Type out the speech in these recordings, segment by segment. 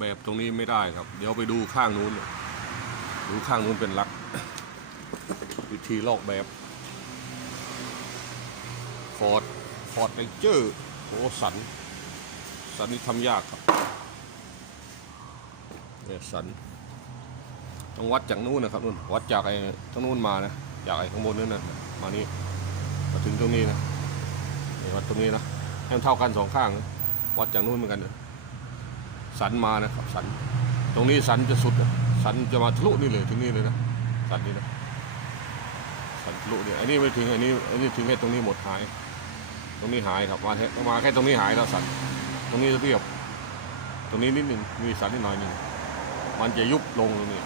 แบบตรงนี้ไม่ได้ครับ เดี๋ยวไปดูข้างนู้น ดูข้างนู้นเป็นลัก วิธีลอกแบบฟอร์ดฟอร์ดเรเจอร์โอ้สัน สันนี่ทำยากครับเนี่ยสัน ต้องวัดจากนู้นนะครับนู่นวัดจากไอ้ตรงนู้นมานะ จากไอ้ข้างบนนู้นนะมานี่มาถึงตรงนี้นะนี่วัดตรงนี้นะให้มันเท่ากันสองข้างนะวัดจากนู้นเหมือนกันนะ สันมานะครับสัน ตรงนี้สันจะสุด สันจะมาทะลุนี่เลยถึงนี่เลยนะสันนี่นะสันทะลุเนี่ยอันนี้ไม่ถึงอันนี้อันนี้ถึงแค่ตรงนี้หมดหาย ตรงนี้หายครับมาแค่มาแค่ตรงนี้หายแล้วสัน ตรงนี้เรียบ ตรงนี้นิดหนึ่งมีสันนิดหน่อยหนึ่งมันจะยุบลงตรงนี้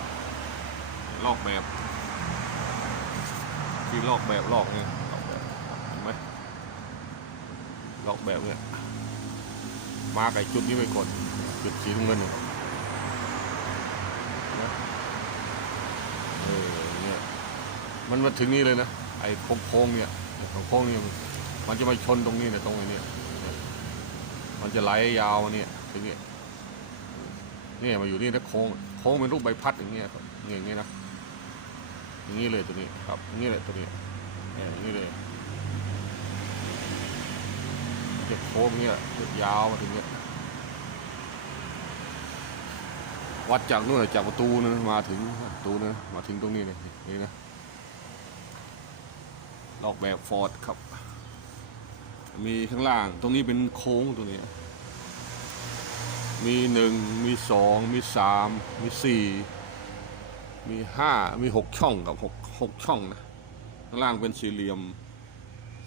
ลอกแบบที่ลอกแบบลอกเนี่ยลอกแบบเห็นไหมลอกแบบเนี่ย มาไก่จุดนี้ไปก่อนจุดสีน้ำเงินเนี่ยนะเออเนี่ยมันมาถึงนี่เลยนะไอ้โค้งๆเนี่ยโค้งๆเนี่ยมันจะมาชนตรงนี้เนี่ยตรงนี้เนี่ยมันจะไหลยาวมาเนี่ยถึงเนี่ยเนี่ยมาอยู่นี่นะโค้งโค้งเป็นรูปใบพัดอย่างเงี้ยครับอย่างเงี้ยนะอย่างนี้เลยตัวนี้ครับอย่างนี้เลยตัวนี้อย่างนี้เลย็บโค้งเนี่ยยาวมาถึงเนี้ยวัดจากนู่นจากประตูนะมาถึงประตูนะมาถึงตรงนี้เลยนี่นะลอกแบบฟอร์ดครับ มีข้างล่างตรงนี้เป็นโค้งตัวนี้ มีหนึ่งมีสองมีสามมีสี่มีห้ามีหกช่องกับหกหกช่องนะข้างล่างเป็นสี่เหลี่ยม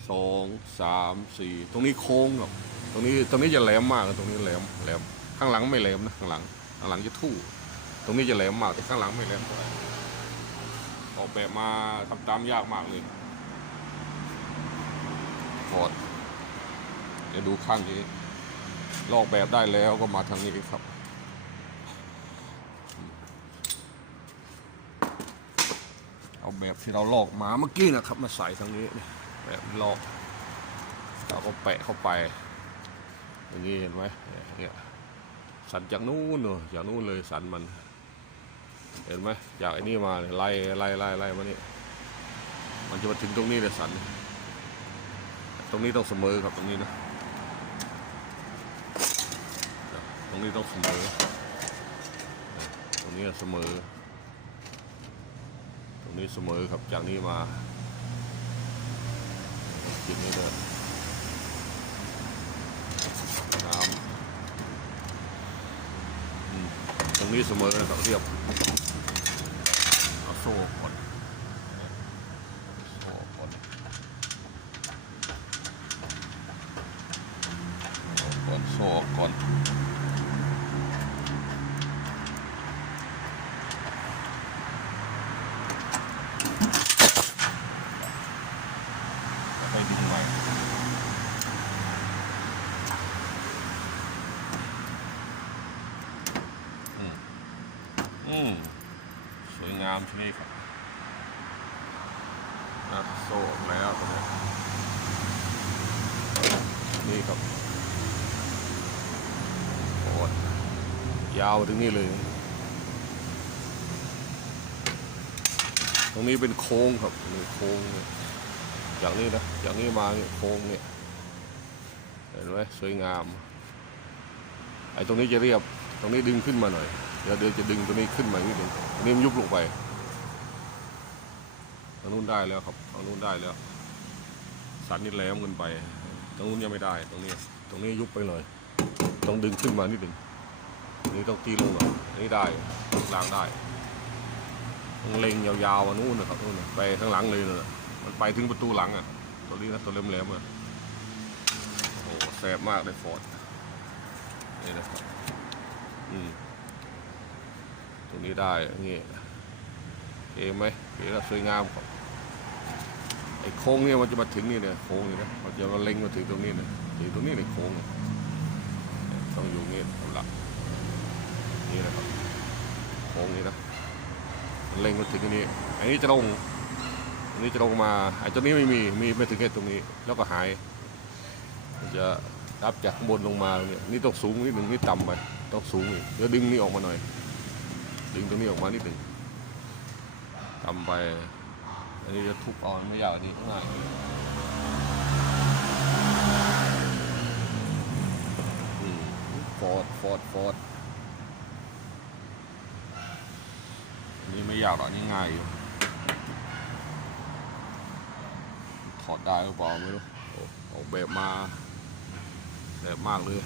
สองสามสี่ตรงนี้โค้งครับตรงนี้ตรงนี้จะแหลมมากตรงนี้แหลมแหลมข้างหลังไม่แหลมนะข้างหลังข้างหลังจะทู่ ตรงนี้จะแหลมมากแต่ข้างหลังไม่แหลมเท่าไหร่ออกแบบมาทำตามยากมากเลยฟอร์ดเดี๋ยวดูข้างนี้ลอกแบบได้แล้วก็มาทางนี้ครับเอาแบบที่เราลอกมาเมื่อกี้นะครับ มาใส่ทางนี้ แบบลอกเราก็แปะเข้าไป อย่างนี้เห็นไหมเนี่ยสันจากนู้นเลยจากนู้นเลยสันมัน เห็นไหมจากไอ้นี่มาเนี่ยไล่ไล่ไล่ไล่มานี่มันจะมาถึงตรงนี้เลยสัน ตรงนี้ต้องเสมอครับตรงนี้นะ ตรงนี้ต้องเสมอ ตรงนี้เสมอ ตรงนี้เสมอครับจากนี้มา กินนี่เลยน้ำตรงนี้เสมอนะครับเรียบเอาโซ่ก่อนโซ่ก่อนก่อนโซ่ก่อนแล้วไปดึงไว้อืม อืมสวยงามใช่ไหมครับนะโซ่ออกแล้วตรงนี้นี่ครับโอ้ยยาวถึงนี่เลย ตรงนี้เป็นโค้งครับนี่โค้งเนี่ยอย่างนี้นะอย่างนี้มาเนี่ยโค้งเนี่ยเห็นไหมสวยงามไอ้ตรงนี้จะเรียบ ตรงนี้ดึงขึ้นมาหน่อย เดี๋ยวเดี๋ยวจะดึงตัวนี้ขึ้นมานิดหนึงตรงนี้มันยุบลงไปทางนู้นได้แล้วครับทางนู้นได้แล้ว สันนี่แหลมเกินไปตรงนู้นยังไม่ได้ ตรงนี้ ตรงนี้ยุบไปเลยต้องดึงขึ้นมานิดหนึ่งนนี้ต้องตีลงหน่อยอันนี้ได้ล่างได้ต้องเล็งยาวๆอะนู่นนะครับนู่นไปข้างหลังเลยนะมันไปถึงประตูหลังอะ ตัวนี้นะตัวแหลมๆอะโอ้โหแสบมากเลยฟอร์ดนี่นะครับอืม ตรงนี้ได้อย่างงี้เองไหมเองแล้วสวยงามครับไอ้โค้งเนี่ยมันจะมาถึงนี่เนี่ยโค้งนี่นะมันจะมาเล็งมาถึงตรงนี้เนี่ยถึงตรงนี้เนี่ยโค้งต้องอยู่งี้สำหรับนี่นะครับโค้งนี้นะเล็งมาถึงอันนี้อันนี้จะลงอันนี้จะลงมาไอ้ตัวนี้ไม่มีมีไม่ถึงแค่ตรงนี้ แล้วก็หายจะรับจากข้างบนลงมาเนี่ยนี่ต้องสูงนิดหนึ่งนี่ต่ำไปต้องสูงอีกเดี๋ยวดึงนี่ออกมาหน่อย ดึงตรงนี้ออกมานิดหนึ่งต่ำไป อันนี้จะทุบเออนไม่ยาวอันนี้ข้างหน้าอืมฟอร์ดฟอร์ดฟอร์ดนนี้ไม่ยากหรอกอันนี้ง่ายอยู่ ถอดได้หรือเปล่าไม่รู้โอ้ออกแบบมาแบบมากเลย